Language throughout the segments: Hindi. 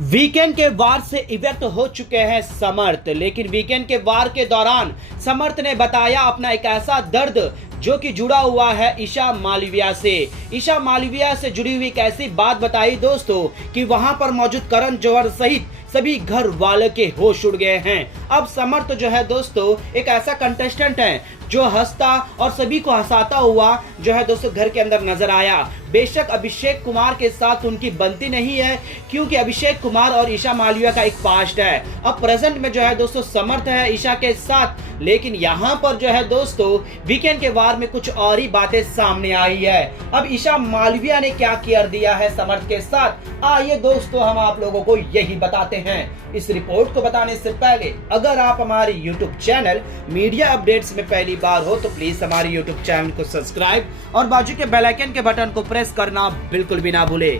वीकेंड के वार से इवेक्ट हो चुके हैं समर्थ, लेकिन वीकेंड के वार के दौरान समर्थ ने बताया अपना एक ऐसा दर्द जो कि जुड़ा हुआ है ईशा मालविया से। ईशा मालविया से जुड़ी हुई एक ऐसी बात बताई दोस्तों कि वहां पर मौजूद करण जौहर सहित सभी घर वालों के होश उड़ गए हैं। अब समर्थ जो है दोस्तों एक ऐसा कंटेस्टेंट है जो हंसता और सभी को हंसाता हुआ जो है दोस्तों घर के अंदर नजर आया। बेशक अभिषेक कुमार के साथ उनकी बनती नहीं है, क्योंकि अभिषेक कुमार और ईशा मालविया का एक पास्ट है। अब प्रेजेंट में जो है दोस्तों समर्थ है ईशा के साथ, लेकिन यहाँ पर जो है दोस्तों वीकेंड के वार में कुछ और ही बातें सामने आई है। अब ईशा मालविया ने क्या कर दिया है समर्थ के साथ, आइए दोस्तों हम आप लोगों को यही बताते हैं। इस रिपोर्ट को बताने से पहले अगर आप हमारे YouTube चैनल मीडिया अपडेट्स में पहली बार हो तो प्लीज हमारे YouTube चैनल को सब्सक्राइब और बाजू के बेल आइकन के बटन को प्रेस करना बिल्कुल भी ना भूले।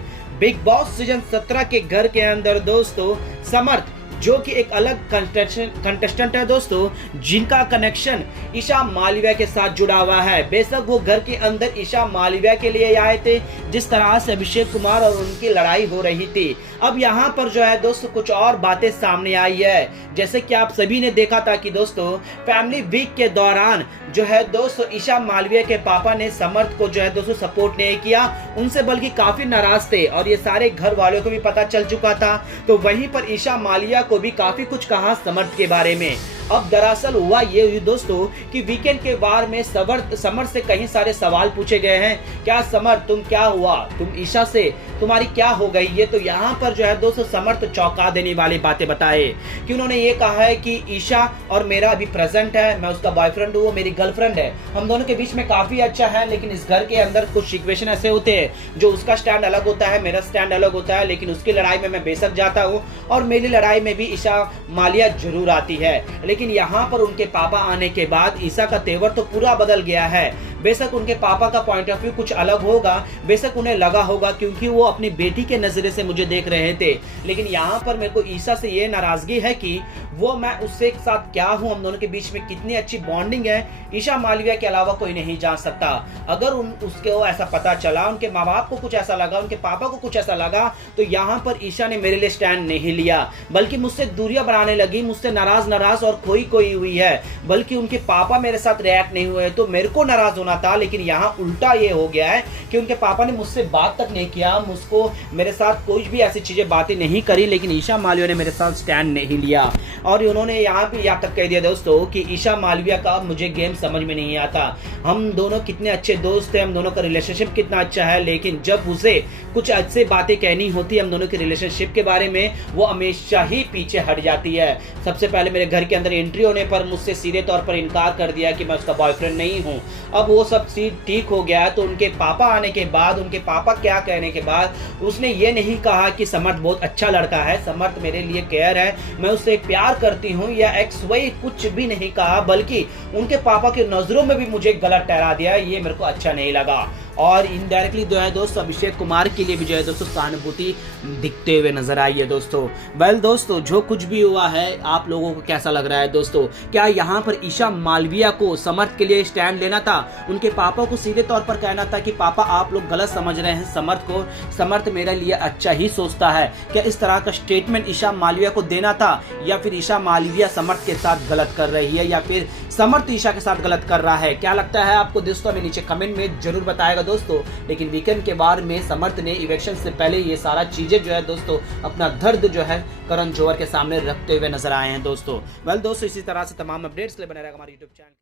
बिग बॉस सीजन 17 के घर के अंदर दोस्तों समर्थ जो कि एक अलग कंटेस्टेंट है दोस्तों, जिनका कनेक्शन ईशा मालविया के साथ जुड़ा हुआ है। बेशक वो घर के अंदर ईशा मालविया के लिए आए थे, जिस तरह से अभिषेक कुमार और उनकी लड़ाई हो रही थी। अब यहाँ पर जो है दोस्तों कुछ और बातें सामने आई है, जैसे कि आप सभी ने देखा था कि दोस्तों फैमिली वीक के दौरान जो है दोस्तों ईशा मालविया के पापा ने समर्थ को जो है दोस्तों सपोर्ट नहीं किया, उनसे बल्कि काफी नाराज थे और ये सारे घर वालों को भी पता चल चुका था। तो वहीं पर ईशा मालविया को भी काफी कुछ कहा समर्थ के बारे में। अब दरअसल हुआ ये दोस्तों कि वीकेंड के वार में समर्थ से कई सारे सवाल पूछे गए हैं। क्या समर्थ तुम क्या हुआ, तुम ईशा से तुम्हारी क्या हो गई है? तो यहाँ पर जो है दोस्तों समर्थ चौंका देने वाली बातें बताए कि उन्होंने ये कहा है कि ईशा और मेरा अभी प्रेजेंट है, मैं उसका बॉयफ्रेंड हूँ, वो मेरी गर्लफ्रेंड है, हम दोनों के बीच में काफी अच्छा है, लेकिन इस घर के अंदर कुछ सिचुएशन ऐसे होते हैं जो उसका स्टैंड अलग होता है, मेरा स्टैंड अलग होता है, लेकिन उसकी लड़ाई में मैं बेशक जाता हूँ और मेरी लड़ाई में भी ईशा मालविया जरूर आती है। लेकिन यहाँ पर उनके पापा आने के बाद ईशा का तेवर तो पूरा बदल गया है। बेशक उनके पापा का पॉइंट ऑफ व्यू कुछ अलग होगा, बेशक उन्हें लगा होगा क्योंकि वो अपनी बेटी के नजरे से मुझे देख रहे थे, लेकिन यहाँ पर मेरे को ईशा से ये नाराजगी है कि वो मैं उससे एक साथ क्या हूँ, हम दोनों के बीच में कितनी अच्छी बॉन्डिंग है, ईशा मालविया के अलावा कोई नहीं जान सकता। अगर उसके वो ऐसा पता चला, उनके माँ बाप को कुछ ऐसा लगा, उनके पापा को कुछ ऐसा लगा, तो यहाँ पर ईशा ने मेरे लिए स्टैंड नहीं लिया, बल्कि मुझसे दूरियां बनाने लगी, मुझसे नाराज और खोई हुई है, बल्कि उनके पापा मेरे साथ रिएक्ट नहीं हुए तो मेरे को नाराज होना था। लेकिन यहाँ उल्टा ये हो गया है कि उनके पापा ने मुझसे बात तक नहीं किया, मुझको मेरे साथ कोई भी ऐसी चीजें बातें नहीं करी, लेकिन ईशा मालविया ने मेरे साथ स्टैंड नहीं लिया। और उन्होंने यहाँ पे यहाँ तक कह दिया दोस्तों कि ईशा मालविया का मुझे गेम समझ में नहीं आता, हम दोनों कितने अच्छे दोस्त हैं, हम दोनों का रिलेशनशिप कितना अच्छा है, लेकिन जब उसे कुछ अच्छी बातें कहनी होती है हम दोनों के रिलेशनशिप के बारे में, वो हमेशा ही पीछे हट जाती है। सबसे पहले मेरे घर के अंदर एंट्री होने पर मुझसे सीधे तौर पर इनकार कर दिया कि मैं उसका बॉयफ्रेंड नहीं हूँ। अब वो सब चीज ठीक हो गया, तो उनके पापा आने के बाद, उनके पापा क्या कहने के बाद, उसने ये नहीं कहा कि समर्थ बहुत अच्छा लड़का है, समर्थ मेरे लिए केयर है, मैं उससे प्यार करती हूँ या एक्स वाई, कुछ भी नहीं कहा, बल्कि उनके पापा की नजरों में भी मुझे गलत ठहरा दिया। ये मेरे को अच्छा नहीं लगा और इनडायरेक्टली जो है दोस्तों अभिषेक कुमार के लिए भी जो है दोस्तों सहानुभूति दिखते हुए नजर आई है दोस्तों। वेल दोस्तों जो कुछ भी हुआ है आप लोगों को कैसा लग रहा है दोस्तों? क्या यहाँ पर ईशा मालविया को समर्थ के लिए स्टैंड लेना था, उनके पापा को सीधे तौर पर कहना था कि पापा आप लोग गलत समझ रहे हैं समर्थ को, समर्थ मेरे लिए अच्छा ही सोचता है? क्या इस तरह का स्टेटमेंट ईशा मालविया को देना था, या फिर ईशा मालविया समर्थ के साथ गलत कर रही है, या फिर समर्थ ईशा के साथ गलत कर रहा है? क्या लगता है आपको दोस्तों? हमें नीचे कमेंट में जरूर बताएगा दोस्तों। लेकिन वीकेंड के बार में समर्थ ने इलेक्शन से पहले ये सारा चीजें जो है दोस्तों अपना दर्द जो है करण जौहर के सामने रखते हुए नजर आए हैं दोस्तों। वेल दोस्तों इसी तरह से तमाम अपडेट्स के लिए बने रहेगा हमारे YouTube चैनल।